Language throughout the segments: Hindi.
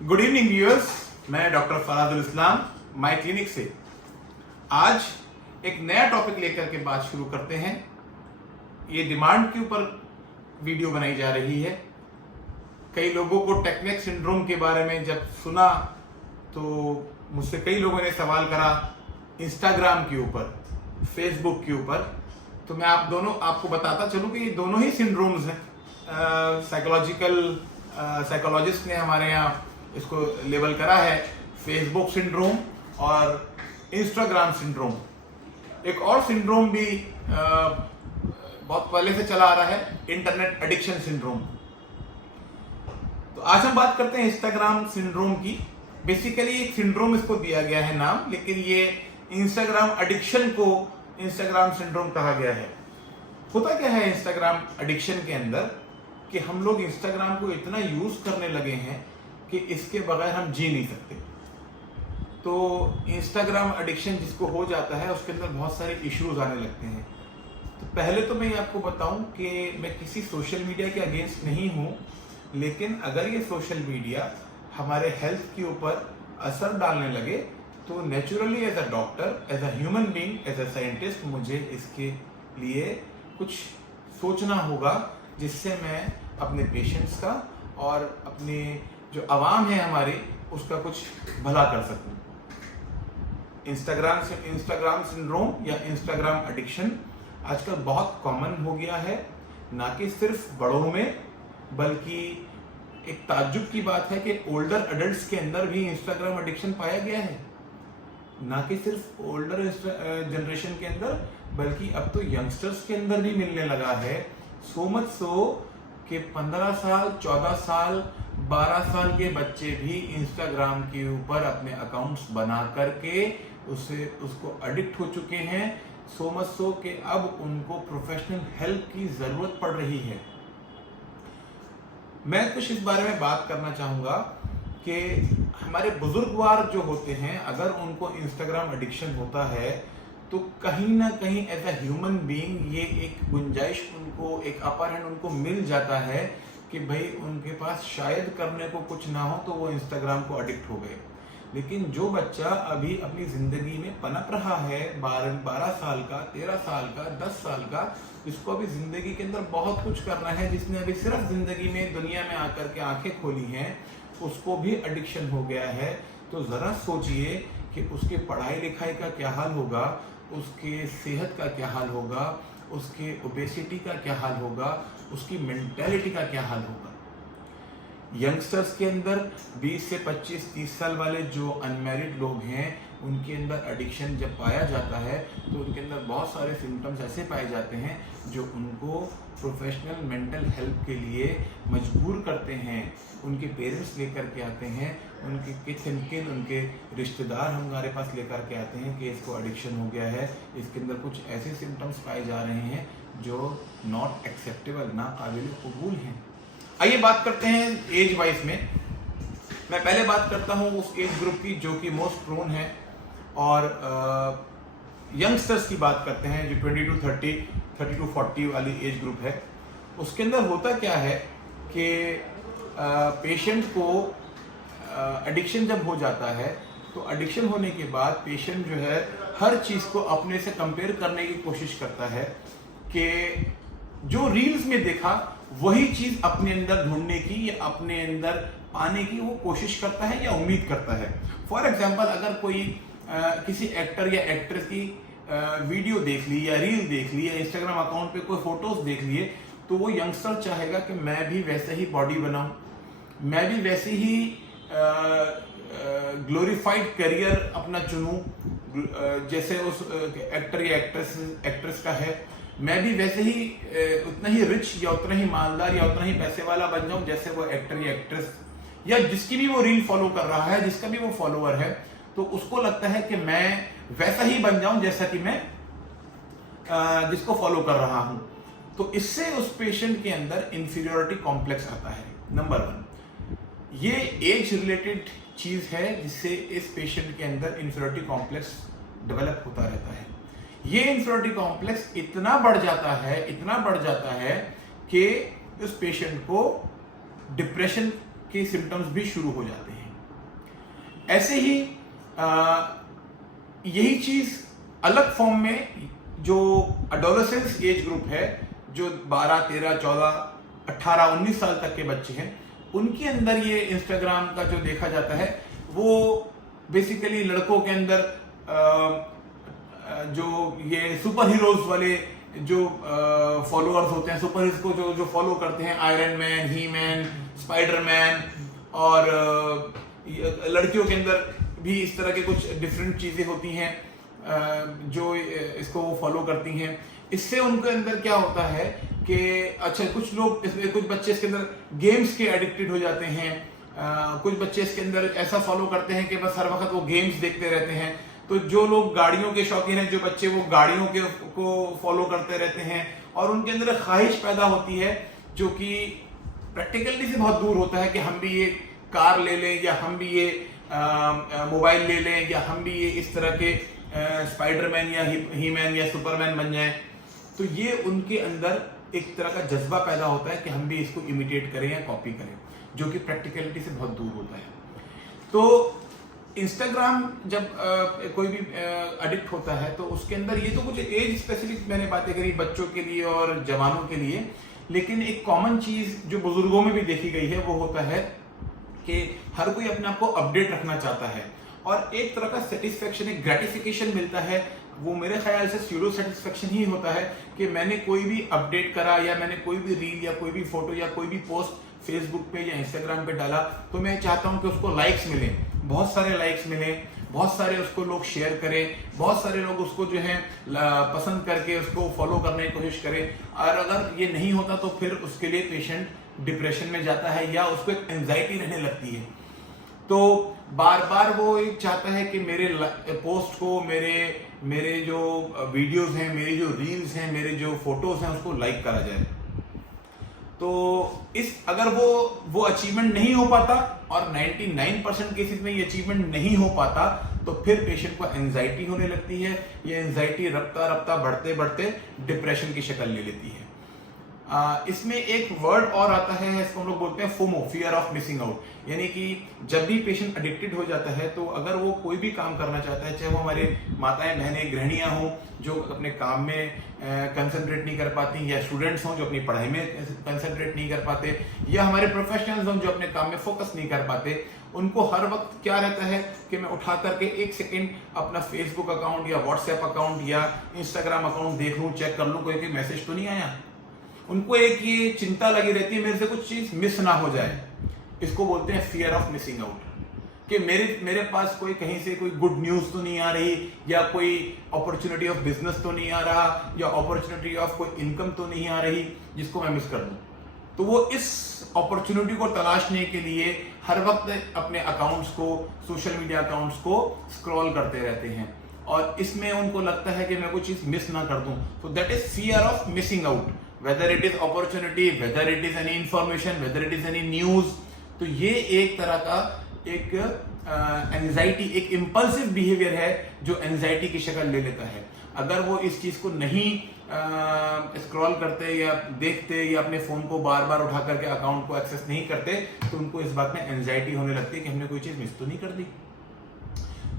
गुड इवनिंग व्यूअर्स, मैं doctor Farazul Islam my clinic से आज एक नया टॉपिक लेकर के बात शुरू करते हैं। ये डिमांड के ऊपर वीडियो बनाई जा रही है। कई लोगों को टेक्निक सिंड्रोम के बारे में जब सुना तो मुझसे कई लोगों ने सवाल करा इंस्टाग्राम के ऊपर, फेसबुक के ऊपर। तो मैं आपको बताता चलूं कि ये दोनों ही सिंड्रोम्स हैं। साइकोलॉजिस्ट ने हमारे यहाँ इसको लेबल करा है फेसबुक सिंड्रोम और इंस्टाग्राम सिंड्रोम। एक और सिंड्रोम भी बहुत पहले से चला आ रहा है, इंटरनेट एडिक्शन सिंड्रोम। तो आज हम बात करते हैं इंस्टाग्राम सिंड्रोम की। बेसिकली एक सिंड्रोम इसको दिया गया है नाम, लेकिन ये इंस्टाग्राम एडिक्शन को इंस्टाग्राम सिंड्रोम कहा गया है। होता क्या है इंस्टाग्राम एडिक्शन के अंदर कि हम लोग इंस्टाग्राम को इतना यूज करने लगे हैं कि इसके बगैर हम जी नहीं सकते। तो इंस्टाग्राम एडिक्शन जिसको हो जाता है उसके अंदर बहुत सारे इश्यूज आने लगते हैं। तो पहले तो मैं आपको बताऊं कि मैं किसी सोशल मीडिया के अगेंस्ट नहीं हूं, लेकिन अगर ये सोशल मीडिया हमारे हेल्थ के ऊपर असर डालने लगे तो naturally as a doctor, as a human being, as a scientist मुझे इसके लिए कुछ सोचना होगा जिससे मैं अपने पेशेंट्स का और अपने जो आवाम है हमारी उसका कुछ भला कर सकूं। इंस्टाग्राम सिंड्रोम या इंस्टाग्राम एडिक्शन आजकल बहुत कॉमन हो गया है, ना कि सिर्फ बड़ों में, बल्कि एक ताज्जुब की बात है कि ओल्डर एडल्ट्स के अंदर भी इंस्टाग्राम एडिक्शन पाया गया है। ना कि सिर्फ ओल्डर जनरेशन के अंदर, बल्कि अब तो यंगस्टर्स के अंदर भी मिलने लगा है। सो मच सो कि 15 साल, 14 साल, 12 साल के बच्चे भी इंस्टाग्राम के ऊपर अपने अकाउंट्स बना करके उसको एडिक्ट हो चुके हैं। सो मच सो कि अब उनको प्रोफेशनल हेल्प की जरूरत पड़ रही है। मैं कुछ इस बारे में बात करना चाहूंगा कि हमारे बुजुर्गवार जो होते हैं, अगर उनको इंस्टाग्राम एडिक्शन होता है तो कहीं ना कहीं एज अ ह्यूमन बीइंग ये एक गुंजाइश उनको, एक अपर हैंड उनको मिल जाता है कि भाई उनके पास शायद करने को कुछ ना हो तो वो इंस्टाग्राम को एडिक्ट हो गए। लेकिन जो बच्चा अभी अपनी जिंदगी में पनप रहा है, 12 साल का, 13 साल का, 10 साल का, जिसको अभी जिंदगी के अंदर बहुत कुछ करना है, जिसने अभी सिर्फ जिंदगी में दुनिया में आकर के आंखें खोली हैं, उसको भी एडिक्शन हो गया है। तो जरा सोचिए कि उसके पढ़ाई लिखाई का क्या हाल होगा, उसके सेहत का क्या हाल होगा, उसके ओबेसिटी का क्या हाल होगा, उसकी मेंटेलिटी का क्या हाल होगा। यंगस्टर्स के अंदर 20 से 25, 30 साल वाले जो अनमैरिड लोग हैं, उनके अंदर एडिक्शन जब पाया जाता है तो उनके अंदर बहुत सारे सिम्टम्स ऐसे पाए जाते हैं जो उनको प्रोफेशनल मेंटल हेल्प के लिए मजबूर करते हैं। उनके पेरेंट्स लेकर के आते हैं, उनके किन उनके रिश्तेदार हमारे पास लेकर के आते हैं कि इसको एडिक्शन हो गया है, इसके अंदर कुछ ऐसे सिम्टम्स पाए जा रहे हैं जो नॉट एक्सेप्टेबल, ना काबिल कबूल हैं। आइए बात करते हैं एज वाइज में। मैं पहले बात करता हूं उस एज ग्रुप की जो कि मोस्ट प्रोन है, और यंगस्टर्स की बात करते हैं जो 20 to 30, 30 to 40 वाली एज ग्रुप है। उसके अंदर होता क्या है कि पेशेंट को एडिक्शन जब हो जाता है तो एडिक्शन होने के बाद पेशेंट जो है हर चीज़ को अपने से कंपेयर करने की कोशिश करता है कि जो रील्स में देखा वही चीज़ अपने अंदर ढूंढने की या अपने अंदर पाने की वो कोशिश करता है या उम्मीद करता है। फॉर एग्जाम्पल, अगर कोई किसी एक्टर या एक्ट्रेस की वीडियो देख ली या रील देख ली या इंस्टाग्राम अकाउंट पे कोई फोटोज देख लिए, तो वो यंगस्टर चाहेगा कि मैं भी वैसे ही बॉडी बनाऊं, मैं भी वैसे ही ग्लोरीफाइड करियर अपना चुनूं जैसे उस एक्टर या एक्ट्रेस का है। मैं भी वैसे ही उतना ही रिच या उतना ही मालदार या उतना ही पैसे वाला बन जाऊं जैसे वो एक्टर या एक्ट्रेस, या जिसकी भी वो रील फॉलो कर रहा है, जिसका भी वो फॉलोअर है, तो उसको लगता है कि मैं वैसा ही बन जाऊं जैसा कि मैं जिसको फॉलो कर रहा हूं। तो इससे उस पेशेंट के अंदर इंफीरियोरिटी कॉम्प्लेक्स आता है। नंबर 1, ये एज रिलेटेड चीज है जिससे इस पेशेंट के अंदर इंफीरियोरिटी कॉम्प्लेक्स डेवलप होता रहता है। ये इंफीरियोरिटी कॉम्प्लेक्स इतना बढ़ जाता है कि उस पेशेंट को डिप्रेशन के सिम्टम्स भी शुरू हो जाते हैं। ऐसे ही यही चीज अलग फॉर्म में जो अडोलेसेंस एज ग्रुप है, जो 12, 13, 14, 18, 19 साल तक के बच्चे हैं, उनके अंदर ये इंस्टाग्राम का जो देखा जाता है वो बेसिकली लड़कों के अंदर जो ये सुपर हीरोज वाले जो फॉलोअर्स होते हैं, सुपर हीरोज को जो फॉलो करते हैं, आयरन मैन, ही मैन, स्पाइडरमैन, और लड़कियों के अंदर भी इस तरह के कुछ डिफरेंट चीजें होती हैं जो इसको फॉलो करती हैं। इससे उनके अंदर क्या होता है कि अच्छा, कुछ लोग इसमें, कुछ बच्चे इसके अंदर गेम्स के एडिक्टेड हो जाते हैं, कुछ बच्चे इसके अंदर ऐसा फॉलो करते हैं कि बस हर वक्त वो गेम्स देखते रहते हैं। तो जो लोग गाड़ियों के शौकीन हैं, जो बच्चे वो गाड़ियों के को फॉलो करते रहते हैं, और उनके अंदर एक ख्वाहिश पैदा होती है जो कि प्रैक्टिकलिटी से बहुत दूर होता है कि हम भी ये कार ले लें, या हम भी ये मोबाइल ले लें, या हम भी ये इस तरह के स्पाइडरमैन या ही मैन या सुपरमैन बन जाएं। तो ये उनके अंदर एक तरह का जज्बा पैदा होता है कि हम भी इसको इमिटेट करें या कॉपी करें, जो कि प्रैक्टिकलिटी से बहुत दूर होता है। तो इंस्टाग्राम जब कोई भी एडिक्ट होता है तो उसके अंदर ये तो कुछ एज स्पेसिफिक मैंने बातें करी बच्चों के लिए और जवानों के लिए, लेकिन एक कॉमन चीज जो बुजुर्गों में भी देखी गई है वो होता है कि हर कोई अपने आप को अपडेट रखना चाहता है, और एक तरह का सेटिस्फेक्शन, एक ग्रेटिफिकेशन मिलता है। वो मेरे ख्याल से स्यूडो सेटिस्फेक्शन ही होता है कि मैंने कोई भी अपडेट करा, या मैंने कोई भी रील या कोई भी फोटो या कोई भी पोस्ट फेसबुक पे या इंस्टाग्राम पे डाला, तो मैं चाहता हूं कि उसको लाइक्स मिले, बहुत सारे लाइक्स मिले, बहुत सारे उसको लोग शेयर करें, बहुत सारे लोग उसको जो है पसंद करके उसको फॉलो करने की कोशिश करें। और अगर ये नहीं होता तो फिर उसके लिए पेशेंट डिप्रेशन में जाता है, या उसको एक एंजाइटी रहने लगती है। तो बार बार वो एक चाहता है कि मेरे पोस्ट को, मेरे जो वीडियोस हैं, मेरी जो रील्स हैं, मेरे जो फोटोज हैं, उसको लाइक करा जाए। तो अगर वो अचीवमेंट नहीं हो पाता, और 99% केसेस में ये अचीवमेंट नहीं हो पाता, तो फिर पेशेंट को एंजाइटी होने लगती है। ये एंजाइटी रफ्ता रफ्ता बढ़ते बढ़ते डिप्रेशन की शक्ल ले लेती है। इसमें एक वर्ड और आता है, इसको हम लोग बोलते हैं FOMO, fear of missing out. यानी कि जब भी पेशेंट एडिक्टेड हो जाता है, तो अगर वो कोई भी काम करना चाहता है, चाहे वो हमारे माताएं बहनें गृहिणियां हों जो अपने काम में कंसंट्रेट नहीं कर पाती, या स्टूडेंट्स हों जो अपनी पढ़ाई में कंसंट्रेट नहीं कर पाते, या हमारे प्रोफेशनल्स हों जो अपने काम में फोकस नहीं कर पाते, उनको हर वक्त क्या रहता है कि मैं उठा करके 1 सेकेंड अपना फेसबुक अकाउंट या व्हाट्सएप अकाउंट या इंस्टाग्राम अकाउंट देख लूं, चेक कर लूं कोई मैसेज तो नहीं आया। उनको एक ये चिंता लगी रहती है मेरे से कुछ चीज मिस ना हो जाए। इसको बोलते हैं फियर ऑफ मिसिंग आउट, कि मेरे पास कोई कहीं से कोई गुड न्यूज तो नहीं आ रही, या कोई अपॉर्चुनिटी ऑफ बिजनेस तो नहीं आ रहा, या अपॉर्चुनिटी ऑफ कोई इनकम तो नहीं आ रही जिसको मैं मिस कर दूं। तो वो इस अपॉर्चुनिटी को तलाशने के लिए हर वक्त अपने अकाउंट्स को, सोशल मीडिया अकाउंट्स को स्क्रॉल करते रहते हैं, और इसमें उनको लगता है कि मैं कोई चीज मिस ना कर दूं। तो that is fear of missing out, whether it is opportunity, whether it is any information, whether it is any news। तो ये एक तरह का एक एंजाइटी, एक इम्पल्सिव बिहेवियर है जो एंजाइटी की शक्ल ले लेता है। अगर वो इस चीज को नहीं स्क्रॉल करते या देखते, या अपने फोन को बार बार उठा करके अकाउंट को एक्सेस नहीं करते, तो उनको इस बात में एंजाइटी होने लगती है कि हमने कोई चीज मिस तो नहीं कर दी।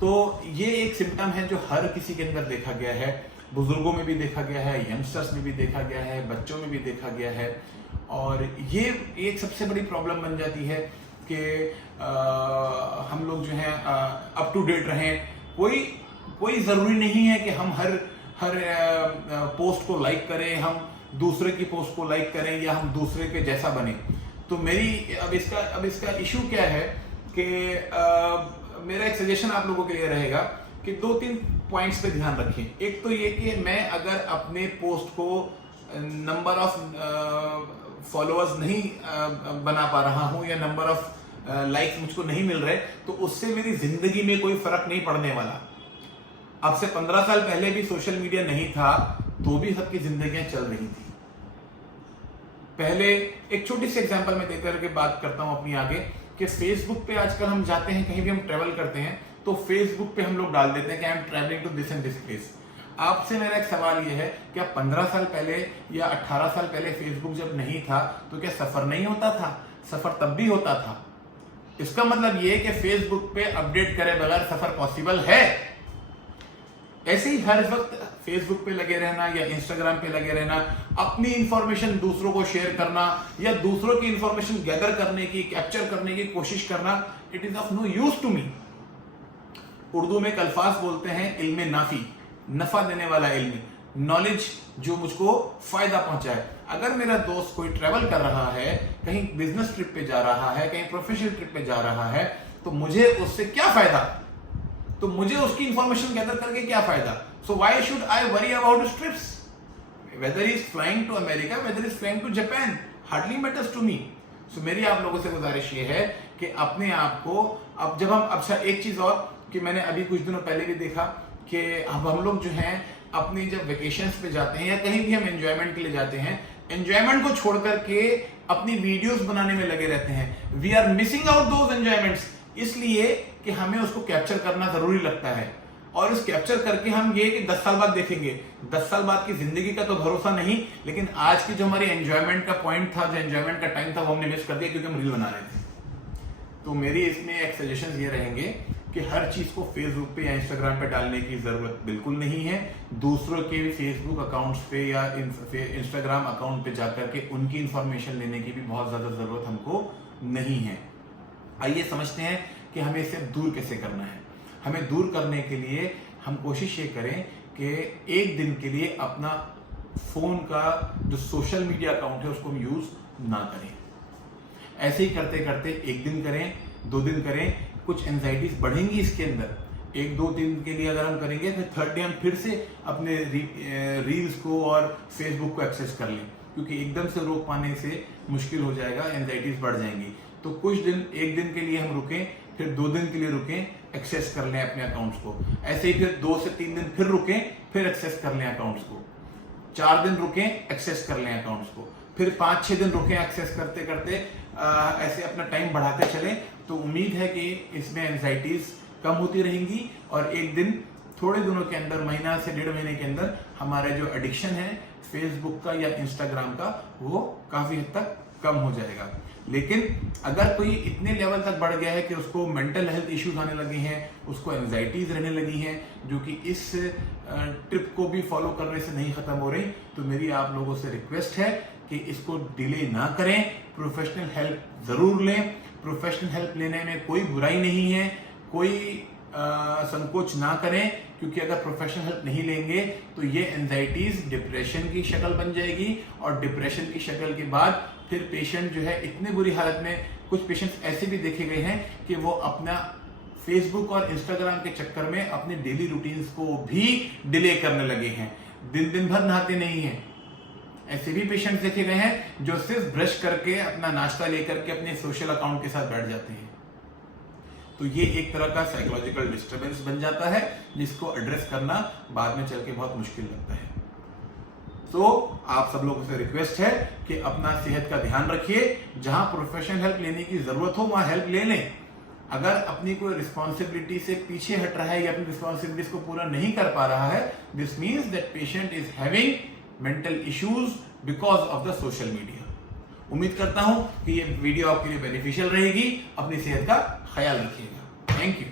तो ये एक सिम्टम है जो हर किसी के अंदर देखा गया है, बुजुर्गों में भी देखा गया है, यंगस्टर्स में भी देखा गया है, बच्चों में भी देखा गया है। और ये एक सबसे बड़ी प्रॉब्लम बन जाती है कि हम लोग जो है अप टू डेट रहें। कोई जरूरी नहीं है कि हम हर पोस्ट को लाइक करें, हम दूसरे की पोस्ट को लाइक करें, या हम दूसरे के जैसा बने। तो अब इसका इशू क्या है कि मेरा एक सजेशन आप लोगों के लिए रहेगा कि 2-3 पॉइंट्स पे ध्यान रखें। एक तो ये कि मैं अगर अपने पोस्ट को नंबर ऑफ फॉलोअर्स नहीं बना पा रहा हूं, या नंबर ऑफ लाइक्स मुझको नहीं मिल रहे, तो उससे मेरी जिंदगी में कोई फर्क नहीं पड़ने वाला। अब से 15 साल पहले भी सोशल मीडिया नहीं था, तो भी सबकी जिंदगियां चल रही थी। पहले एक छोटी सी एग्जांपल मैं देकर के बात करता हूं अपनी आगे, कि फेसबुक पे आजकल हम जाते हैं, कहीं भी हम ट्रेवल करते हैं, तो फेसबुक पे हम लोग डाल देते हैं कि I am travelling to this and this place. आपसे मेरा एक सवाल यह है, क्या 15 साल पहले या 18 साल पहले फेसबुक जब नहीं था, तो क्या सफर नहीं होता था? सफर तब भी होता था। इसका मतलब ये कि फेसबुक पे अपडेट करे बगैर सफर पॉसिबल है। ऐसे ही हर वक्त फेसबुक पे लगे रहना या इंस्टाग्राम पे लगे रहना, अपनी इंफॉर्मेशन दूसरों को शेयर करना या दूसरों की इंफॉर्मेशन गैदर करने की, कैप्चर करने की कोशिश करना, it is of no use to me. Urdu में एक अल्फाज बोलते हैं इल्म नाफी, नफा देने वाला इल्म, नॉलेज जो मुझको फायदा पहुंचाए। अगर मेरा दोस्त कोई ट्रेवल कर रहा है, कहीं बिजनेस ट्रिप पे जा रहा है, कहीं प्रोफेशनल ट्रिप पे जा रहा है, तो मुझे उससे क्या फायदा, तो मुझे उसकी इंफॉर्मेशन गैदर करके क्या फायदा। So why should I worry about his trips, whether he is flying to America, whether is flying to Japan, hardly matters to me. So मेरी आप लोगों से गुजारिश ये है कि अपने आप को अब जब हम, अच्छा एक चीज और कि मैंने अभी कुछ दिनों पहले भी देखा कि अब हम लोग जो हैं अपनी जब वेकेशंस पे जाते हैं या कहीं भी हम एंजॉयमेंट के लिए जाते हैं, एंजॉयमेंट को छोड़ करके अपनी वीडियोस बनाने में लगे रहते हैं। We are missing out those enjoyments, इसलिए कि हमें उसको कैप्चर करना जरूरी लगता है। और इस कैप्चर करके हम ये कि 10 साल बाद देखेंगे, 10 साल बाद की जिंदगी का तो भरोसा नहीं, लेकिन आज की जो हमारी एंजॉयमेंट का पॉइंट था, जो एंजॉयमेंट का टाइम था, वो हमने मिस कर दिया क्योंकि हम रील बना रहे थे। तो मेरी इसमें एक सजेशन ये रहेंगे कि हर चीज को फेसबुक पे या इंस्टाग्राम पे डालने की जरूरत बिल्कुल नहीं है। दूसरों के फेसबुक अकाउंट्स पे या इंस्टाग्राम अकाउंट पे जाकर के उनकी इंफॉर्मेशन लेने की भी बहुत ज्यादा जरूरत हमको नहीं है। आइए समझते हैं कि हमें इसे दूर कैसे करना है। हमें दूर करने के लिए हम कोशिश ये करें कि एक दिन के लिए अपना फोन का जो सोशल मीडिया अकाउंट है उसको हम यूज ना करें। ऐसे ही करते करते एक दिन करें, 2 दिन करें, कुछ एंजाइटीज बढ़ेंगी इसके अंदर। 1-2 दिन के लिए अगर हम करेंगे फिर थर्ड डे हम फिर से अपने रील्स को और फेसबुक को एक्सेस कर लें, क्योंकि एकदम से रोक पाने से मुश्किल हो जाएगा, एंजाइटीज बढ़ जाएंगी। तो कुछ दिन, 1 दिन के लिए हम रुकें, फिर 2 दिन के लिए रुकें, एक्सेस कर लें अपने अकाउंट्स को। ऐसे ही फिर 2 से 3 दिन फिर रुकें, फिर एक्सेस कर लें अकाउंट्स को। 4 दिन रुकें, एक्सेस कर लें अकाउंट्स को। फिर 5-6 दिन रुकें एक्सेस करते करते, ऐसे अपना टाइम बढ़ाते चलें। तो उम्मीद है कि इसमें एंजाइटीज कम होती रहेंगी और एक दिन, थोड़े दिनों के अंदर, महीना से 1.5 महीने के अंदर हमारा जो एडिक्शन है फेसबुक का या इंस्टाग्राम का, वो काफी हद तक कम हो जाएगा। लेकिन अगर कोई इतने लेवल तक बढ़ गया है कि उसको मेंटल हेल्थ इश्यूज आने लगे हैं, उसको एंजाइटीज रहने लगी हैं, जो कि इस ट्रिप को भी फॉलो करने से नहीं खत्म हो रही, तो मेरी आप लोगों से रिक्वेस्ट है कि इसको डिले ना करें, प्रोफेशनल हेल्प जरूर लें। प्रोफेशनल हेल्प लेने में कोई बुराई नहीं है, कोई संकोच ना करें, क्योंकि अगर प्रोफेशनल हेल्प नहीं लेंगे तो ये एंजाइटीज डिप्रेशन की शक्ल बन जाएगी और डिप्रेशन की शक्ल के बाद फिर पेशेंट जो है इतने बुरी हालत में, कुछ पेशेंट्स ऐसे भी देखे गए हैं कि वो अपना फेसबुक और इंस्टाग्राम के चक्कर में अपने डेली रूटीन्स को भी डिले करने लगे हैं, दिन भर नहाते नहीं हैं। ऐसे भी पेशेंट्स देखे गए हैं जो सिर्फ ब्रश करके, अपना नाश्ता लेकर के अपने सोशल अकाउंट के साथ बैठ जाते हैं। तो ये एक तरह का साइकोलॉजिकल डिस्टर्बेंस बन जाता है, जिसको एड्रेस करना बाद में चल के बहुत मुश्किल लगता है। तो आप सब लोगों से रिक्वेस्ट है कि अपना सेहत का ध्यान रखिए, जहां प्रोफेशनल हेल्प लेने की जरूरत हो वहां हेल्प ले लें। अगर अपनी कोई रिस्पॉन्सिबिलिटी से पीछे हट रहा है या अपनी रिस्पॉन्सिबिलिटीज को पूरा नहीं कर पा रहा है, this means that patient is having mental issues because of the social media. उम्मीद करता हूं कि ये वीडियो आपके लिए बेनिफिशियल रहेगी। अपनी सेहत का ख्याल रखिएगा। Thank you.